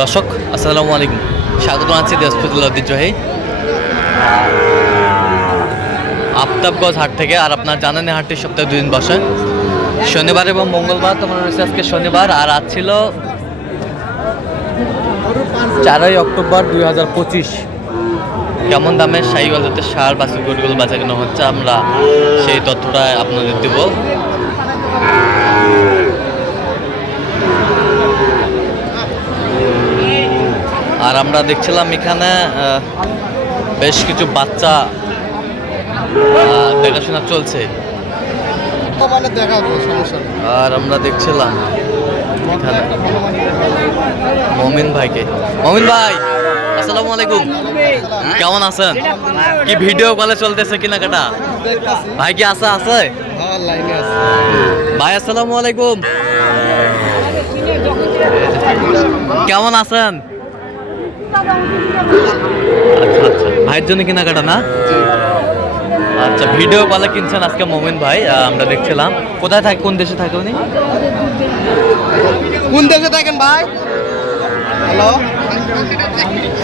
দর্শক, আসসালামু আলাইকুম। স্বাগত জানাচ্ছি দিনাজপুর ঐতিহ্যবাহী আফতাবগঞ্জ হাট থেকে। আর আপনার জানেন হাটটি সপ্তাহে দুদিন বসে। শনিবার এবং মঙ্গলবার তোমার হচ্ছে আজকে শনিবার। আর আজ ছিল চারই অক্টোবর দুই হাজার পঁচিশ। কেমন দামে সাইওয়ালাতে সার বাসি গরুগুলো বাঁচা কেনা হচ্ছে আমরা সেই তথ্যটা আপনাদের দেবো। আর আমরা দেখছিলাম এখানে বেশ কিছু বাচ্চা দেখাশোনা চলছে। আর আমরা দেখছিলাম এখানে মমিন ভাইকে। মমিন ভাই আসসালামু আলাইকুম। কেমন আছেন? কি ভিডিও কলে চলতেছে কেনাকাটা? ভাই কি আসা আছে আছে? ভাই আসসালামু আলাইকুম। কেমন আছেন? আচ্ছা আচ্ছা ভাইয়ের জন্য কেনাকাটা না? আচ্ছা ভিডিও কলে কিনছেন আজকে মোমিন ভাই আমরা দেখছিলাম। কোথায় থাকে কোন দেশে থাকে উনি? কোন দেশে থাকেন ভাই? Hello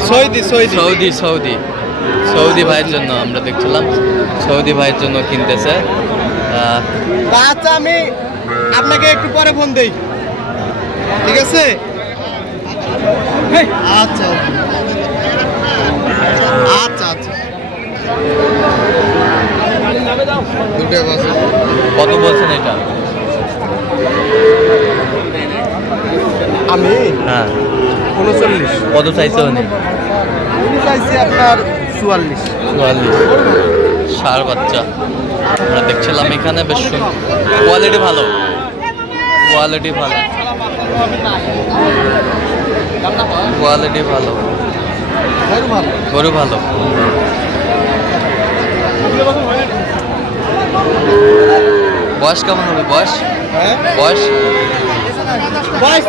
Saudi Saudi. Saudi Saudi. Saudi ভাইয়ের জন্য আমরা দেখছিলাম। সৌদি ভাইয়ের জন্য কিনতেছে। আচ্ছা আমি আপনাকে একটু পরে ফোন দেই। ঠিক আছে? আচ্ছা আচ্ছা। আচ্ছা কত বলছেন এটা? আমি? হ্যাঁ। উনচল্লিশ। কত চাইছে উনি? উনি চাইছি আপনার চুয়াল্লিশ। চুয়াল্লিশ। ষাট বাচ্চা। আমরা দেখছিলাম এখানে বেশ কোয়ালিটি ভালো। কোয়ালিটি ভালো। কোয়ালিটি ভালো। গরু ভালো। বয়স কেমন হবে? বয়স? হ্যাঁ? বয়স? বয়স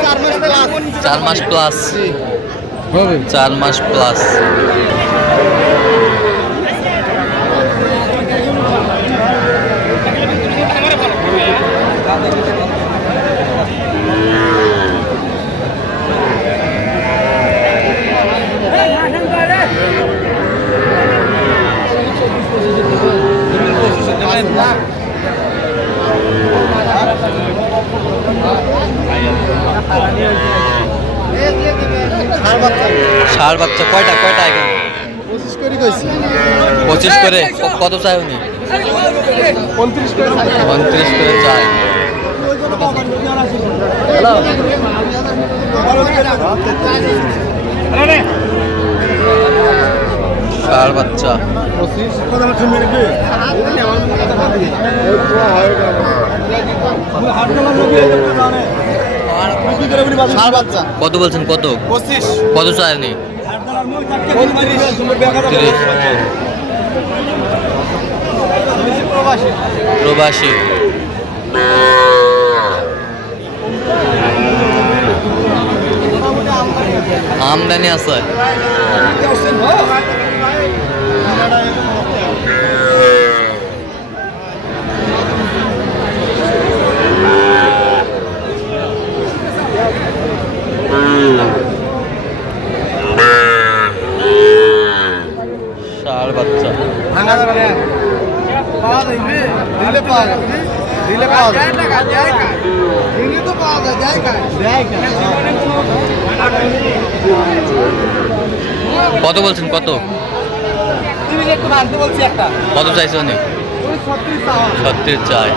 চার মাস প্লাস চার মাস প্লাস ষাট বাচ্চা কয়টা কয়টা এখানে পঁচিশ করে কইছি। পঁচিশ করে? কত চাই উনি? পঁয়ত্রিশ করে। চাই ষাট বাচ্চা। পঁচিশ। বাচ্চা কত বলছেন কত কত উনি প্রবাসী আমদানি আছে যায় কত বলছেন? কত? তুমি একটু ভাঙতে বলছি একটা। কত চাইছে অনেক ছত্রিশ চাই।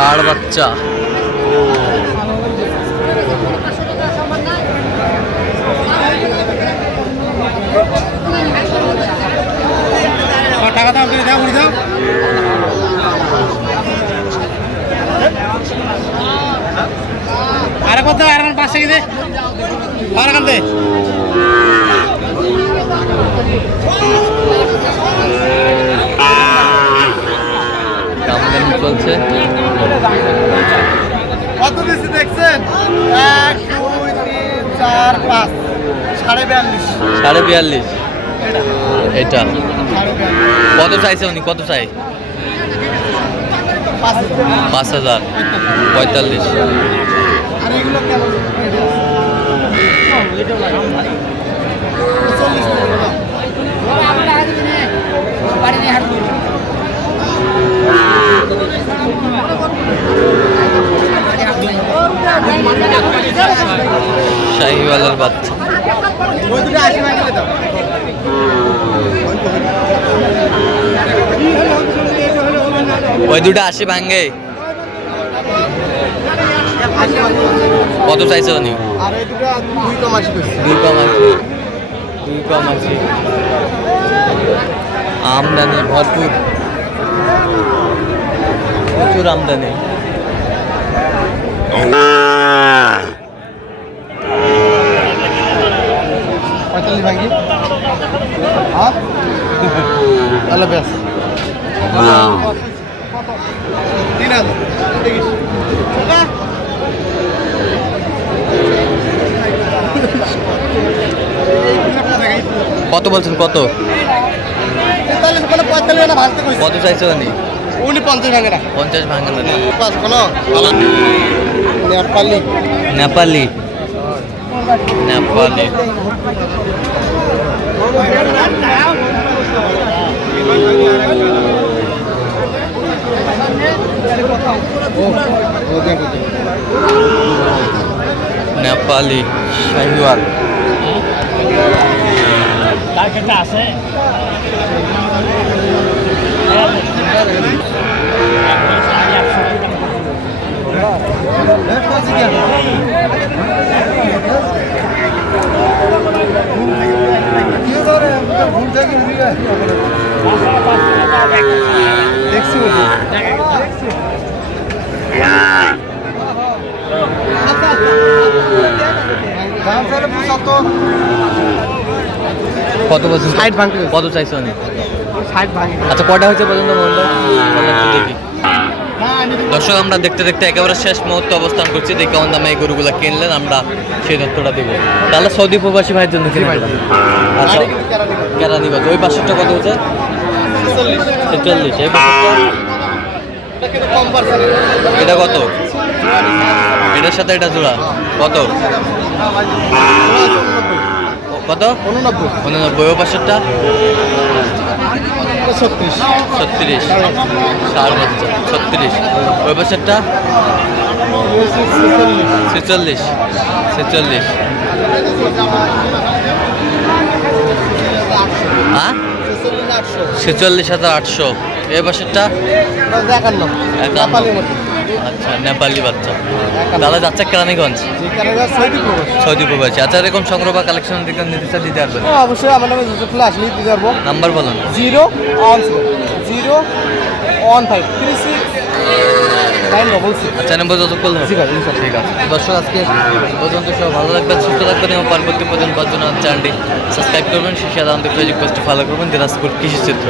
ষাড় বাচ্চা টাকা দাও দাও বলে দাও আরে কত আর পাঁচশো কি দে আর কান দে চলছে। কত দিচ্ছি দেখছেন? এক দুই তিন চার পাঁচ। সাড়ে বিয়াল্লিশ। সাড়ে বিয়াল্লিশ। এটা। কত চাইছে উনি? কত চাই? পাঁচ হাজার। পঁয়তাল্লিশ আর এগুলো কেমন চল্লিশ শাহিওয়ালের বাচ্চা ওই দুটো আশি ভাঙলে দাও ওই দুটো আশি ভাঙ্গে কত চাইছে আছে। আমদানি ভরপুর। প্রচুর আমদানি। পঁয়তাল্লিশ ভাঙি হ্যাঁ। তাহলে তিন হাজার। কত বলছেন কত? কত চাইছে উনি? উনি পঞ্চাশ ভাঙে না। পঞ্চাশ ভাঙে না। কোনো নেপালি। নেপালি? নেপালি। নেপালি শাহিওয়াল। দেখছি দাম তাহলে পঁচাত্তর কত ষাট ভাঙতে কত চাইছে ষাট ভাঙে। আচ্ছা কটা হয়েছে পর্যন্ত দেখি। দর্শক আমরা দেখতে দেখতে একেবারে শেষ মুহূর্তে অবস্থান করছি। দেখে কেমন দামে এই গরুগুলো কিনলেন আমরা সেই তথ্যটা দেবো। তাহলে সৌদি প্রবাসী ভাইয়ের জন্য কিনে। আচ্ছা কেরানি ওই পাঁচশোটা কত হচ্ছে? ছেচল্লিশ। এই এটা কত? এটার সাথে এটা জোড়া। কত? কত? উননব্বই। ও পাঁচশোটা ছত্রিশ। ছত্রিশ। ছত্রিশ। ওই পাঁচশোটা ছেচল্লিশ। ছেচল্লিশ। ছেচল্লিশ হাজার আটশো। এ পাশেরটা? একান্ন। আচ্ছা নেপালি বাচ্চা। তাহলে যাচ্ছে কেরানীগঞ্জ? সৌদি প্রবাস আচ্ছা এরকম সংগ্রহ বা কালেকশন দিকে নির্দেশ দিতে পারবেন? হ্যাঁ, অবশ্যই আমার নামে জুজুফুল আসলে দিতে পারব। নাম্বার বলুন। Zero one zero one five three six. আচ্ছা নম্বর যত ঠিক আছে, দর্শক আজকে পর্যন্ত সব ভালো থাকবেন সুস্থ থাকবেন এবং পরবর্তী পর্যন্ত পাওয়ার জন্য চ্যানেলটি সাবস্ক্রাইব করবেন সেই সাথে আমাদের ফেসবুক পোস্টে ফলো করবেন দিনাজপুর কৃষি চিত্র